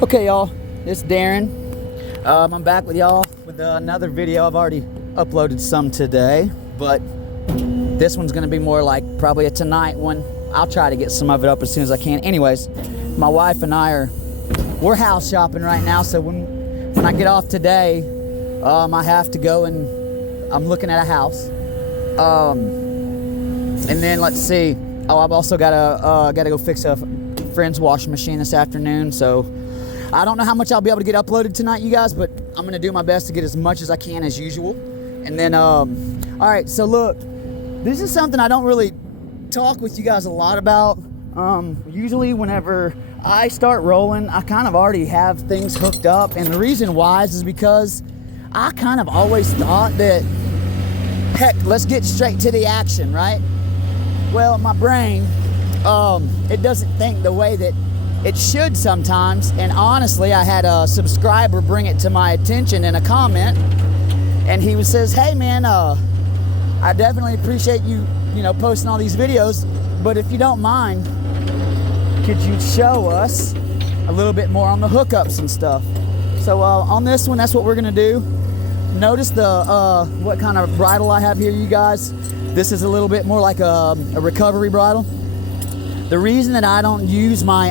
Okay, y'all, it's Darren. I'm back with y'all with another video. I've already uploaded some today, but this one's gonna be more like probably a tonight one. I'll try to get some of it up as soon as I can. Anyways, my wife and I we're house shopping right now, so when I get off today, I have to go and I'm looking at a house. And then let's see. Oh, I've also gotta go fix a friend's washing machine this afternoon, so I don't know how much I'll be able to get uploaded tonight, you guys, but I'm gonna do my best to get as much as I can as usual. And then, all right, so look, this is something I don't really talk with you guys a lot about. Usually whenever I start rolling, I kind of already have things hooked up, and the reason why is because I kind of always thought that, heck, let's get straight to the action, right? Well, my brain, it doesn't think the way that it should sometimes, and honestly, I had a subscriber bring it to my attention in a comment, and he says, hey man, I definitely appreciate you posting all these videos, but if you don't mind, could you show us a little bit more on the hookups and stuff? So on this one, that's what we're gonna do. Notice the what kind of bridle I have here, you guys. This is a little bit more like a recovery bridle. The reason that I don't use my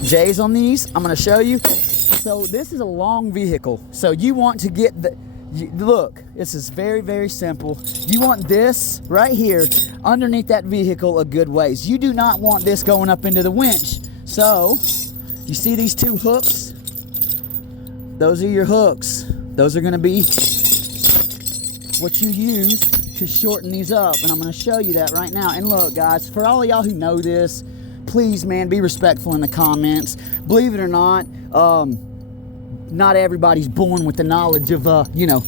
J's on these, I'm gonna show you. So this is a long vehicle. So you want to get look, this is very, very simple. You want this right here underneath that vehicle a good ways. You do not want this going up into the winch. So you see these two hooks? Those are your hooks. Those are gonna be what you use to shorten these up, and I'm going to show you that right now. And look guys, for all of y'all who know this, please man, be respectful in the comments. Believe it or not, not everybody's born with the knowledge of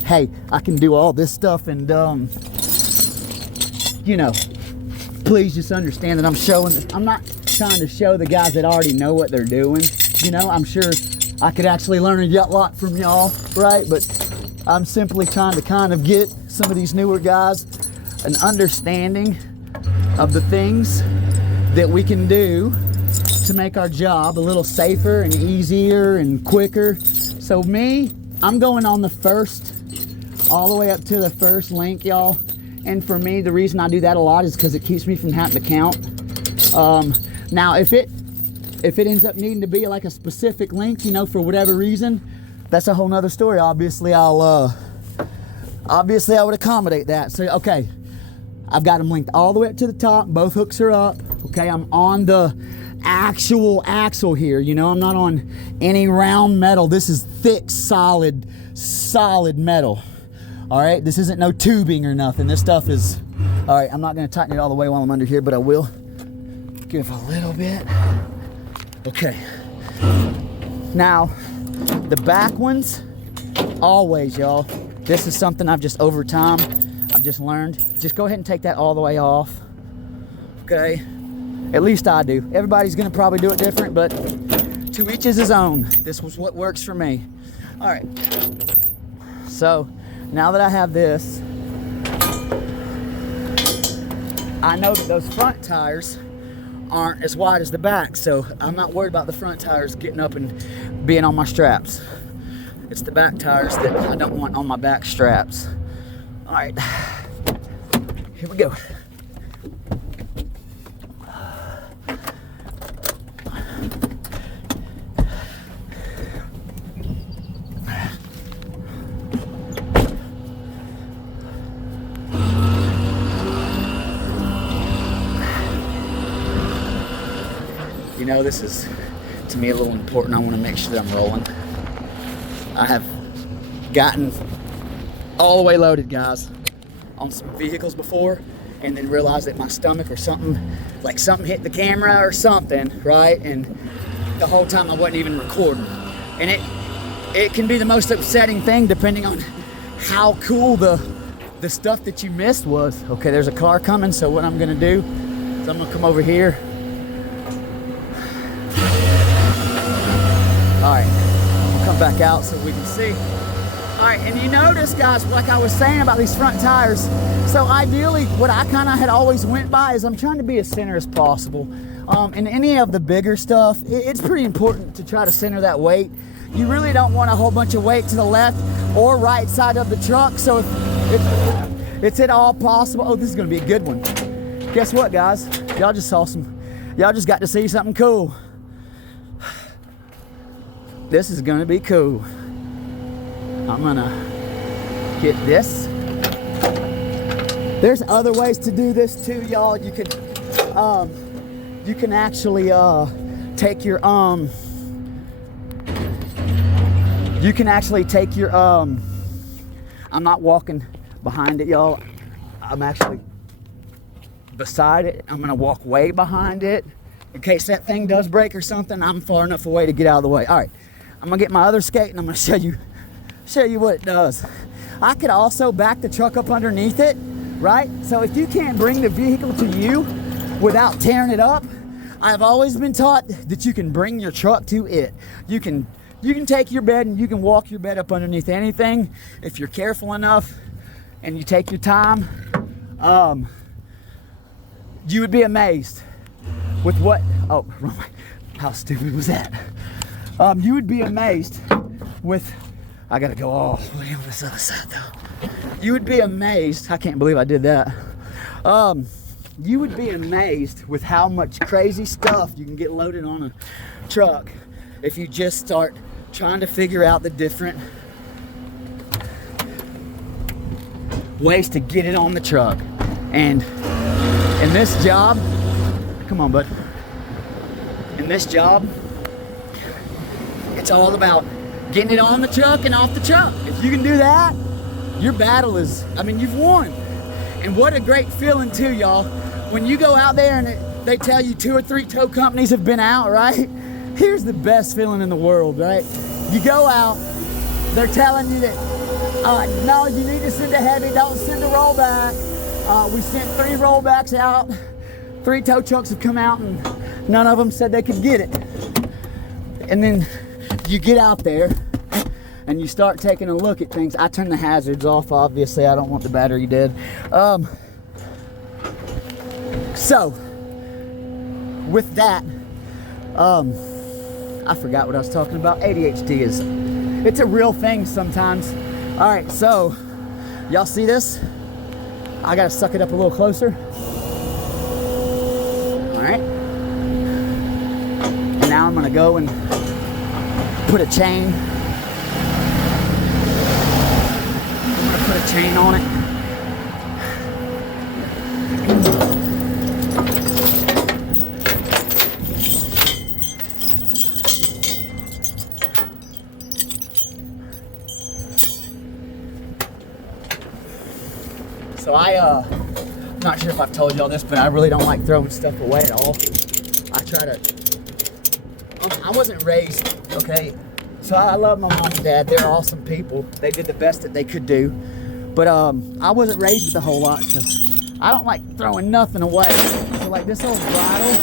hey, I can do all this stuff, and please just understand that I'm showing this. I'm not trying to show the guys that already know what they're doing. I'm sure I could actually learn a lot from y'all, right? But I'm simply trying to kind of get some of these newer guys an understanding of the things that we can do to make our job a little safer and easier and quicker. So I'm going on the first, all the way up to the first link, y'all. And for me, the reason I do that a lot is because it keeps me from having to count. Now, if it ends up needing to be like a specific link, for whatever reason, that's a whole nother story. Obviously, I would accommodate that. So, okay, I've got them linked all the way up to the top. Both hooks are up. Okay, I'm on the actual axle here. I'm not on any round metal. This is thick, solid metal. All right, this isn't no tubing or nothing. This stuff is, all right, I'm not gonna tighten it all the way while I'm under here, but I will give a little bit. Okay, now, the back ones, always, y'all. This is something I've just, over time, I've just learned. Just go ahead and take that all the way off, okay? At least I do. Everybody's gonna probably do it different, but to each is his own. This was what works for me. All right, so now that I have this, I know that those front tires aren't as wide as the back, so I'm not worried about the front tires getting up and being on my straps. It's the back tires that I don't want on my back straps. All right, here we go. This is, to me, a little important. I want to make sure that I'm rolling. I have gotten all the way loaded, guys, on some vehicles before, and then realized that my stomach or something hit the camera or something, right? And the whole time I wasn't even recording. And it can be the most upsetting thing depending on how cool the stuff that you missed was. Okay, there's a car coming, so what I'm gonna do is I'm gonna come over here. All right, we'll come back out so we can see. All right, and you notice, guys, like I was saying about these front tires, so ideally what I kind of had always went by is I'm trying to be as center as possible. In any of the bigger stuff, it's pretty important to try to center that weight. You really don't want a whole bunch of weight to the left or right side of the truck. So if it's at all possible. Oh, this is gonna be a good one. Guess what, guys? Y'all just got to see something cool. This is gonna be cool. I'm gonna get this. There's other ways to do this too, y'all. You can actually take your I'm not walking behind it, y'all. I'm actually beside it. I'm gonna walk way behind it in case that thing does break or something. I'm far enough away to get out of the way. All right, I'm gonna get my other skate and I'm gonna show you what it does. I could also back the truck up underneath it, right? So if you can't bring the vehicle to you without tearing it up, I've always been taught that you can bring your truck to it. You can take your bed and you can walk your bed up underneath anything if you're careful enough and you take your time. You would be amazed with what, oh, how stupid was that? You would be amazed with, I gotta go all the way on this other side though. You would be amazed, I can't believe I did that. You would be amazed with how much crazy stuff you can get loaded on a truck if you just start trying to figure out the different ways to get it on the truck. And in this job, come on, bud. In this job, it's all about getting it on the truck and off the truck. If you can do that, your battle is, I mean, you've won. And what a great feeling too, y'all. When you go out there and they tell you 2 or 3 tow companies have been out, right? Here's the best feeling in the world, right? You go out, they're telling you that, no, you need to send a heavy, don't send a rollback. We sent 3 rollbacks out, 3 tow trucks have come out and none of them said they could get it. And then you get out there and you start taking a look at things. I turn the hazards off, obviously. I don't want the battery dead. So, with that, I forgot what I was talking about. ADHD it's a real thing sometimes. All right, so, y'all see this? I gotta suck it up a little closer. All right. And now I'm gonna go and put a chain. I'm gonna put a chain on it. So I'm not sure if I've told y'all this, but I really don't like throwing stuff away at all. I try to, I wasn't raised, okay? So I love my mom and dad. They're awesome people. They did the best that they could do. But I wasn't raised with a whole lot, so I don't like throwing nothing away. So like this old bridle,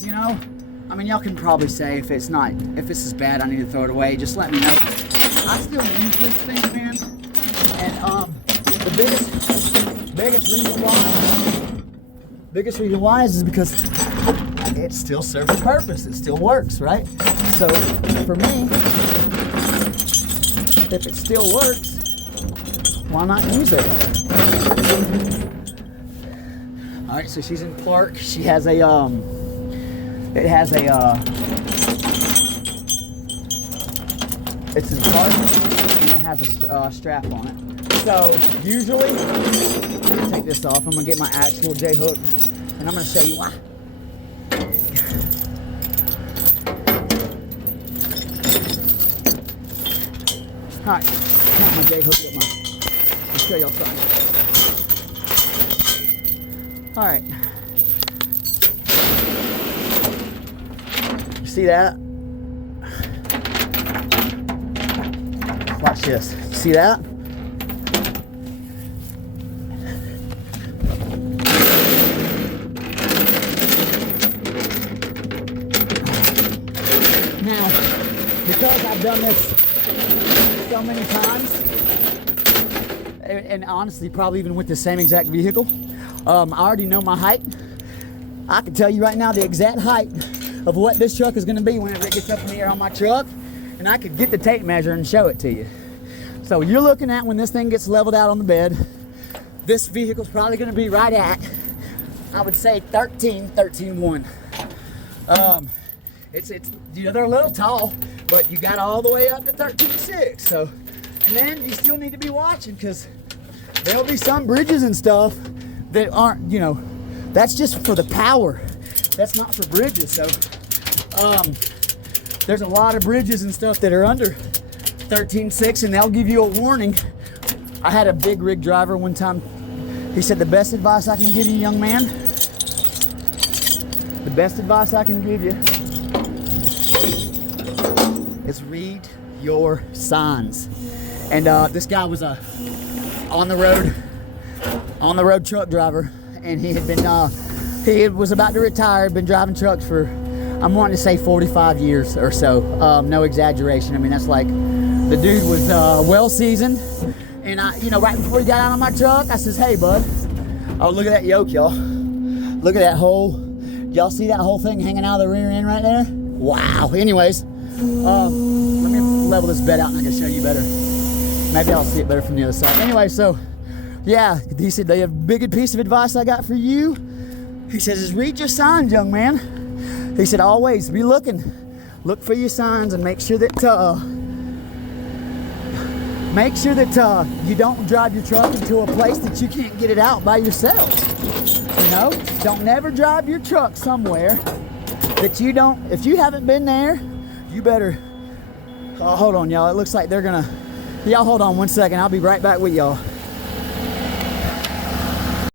you know, I mean, y'all can probably say if this is bad, I need to throw it away, just let me know. I still use this thing, man. And the biggest reason why is because it still serves a purpose. It still works, right? So for me, if it still works, why not use it? All right, so she's in park. She has a it's in park and it has a strap on it. So usually, I'm gonna take this off. I'm gonna get my actual J hook, and I'm gonna show you why. All right, got my J hook. I'll show y'all something. All right, you see that? Watch this. You see that? Because I've done this so many times, and honestly, probably even with the same exact vehicle, I already know my height. I can tell you right now the exact height of what this truck is gonna be whenever it gets up in the air on my truck, and I could get the tape measure and show it to you. So you're looking at when this thing gets leveled out on the bed, this vehicle's probably gonna be right at, I would say 13.1. It's you know, they're a little tall, but you got all the way up to 13.6. So, and then you still need to be watching, because there'll be some bridges and stuff that aren't, you know, that's just for the power. That's not for bridges. So, there's a lot of bridges and stuff that are under 13.6, and they'll give you a warning. I had a big rig driver one time. He said, the best advice I can give you, young man, the best advice I can give you is read your signs. And this guy was a on the road truck driver, and he had been he was about to retire, been driving trucks for, I'm wanting to say 45 years or so. No exaggeration. I mean, that's like, the dude was well seasoned. And I, you know, right before he got out of my truck, I says, hey bud, oh, look at that yoke, y'all. Look at that hole. Y'all see that whole thing hanging out of the rear end right there? Wow. Anyways, let me level this bed out and I can show you better. Maybe I'll see it better from the other side. Anyway, so yeah, he said, the big piece of advice I got for you, he says, is read your signs, young man. He said, always be looking. Look for your signs and make sure that you don't drive your truck into a place that you can't get it out by yourself. You know, don't never drive your truck somewhere that you don't, if you haven't been there, you better, hold on y'all, it looks like they're gonna, y'all hold on one second, I'll be right back with y'all.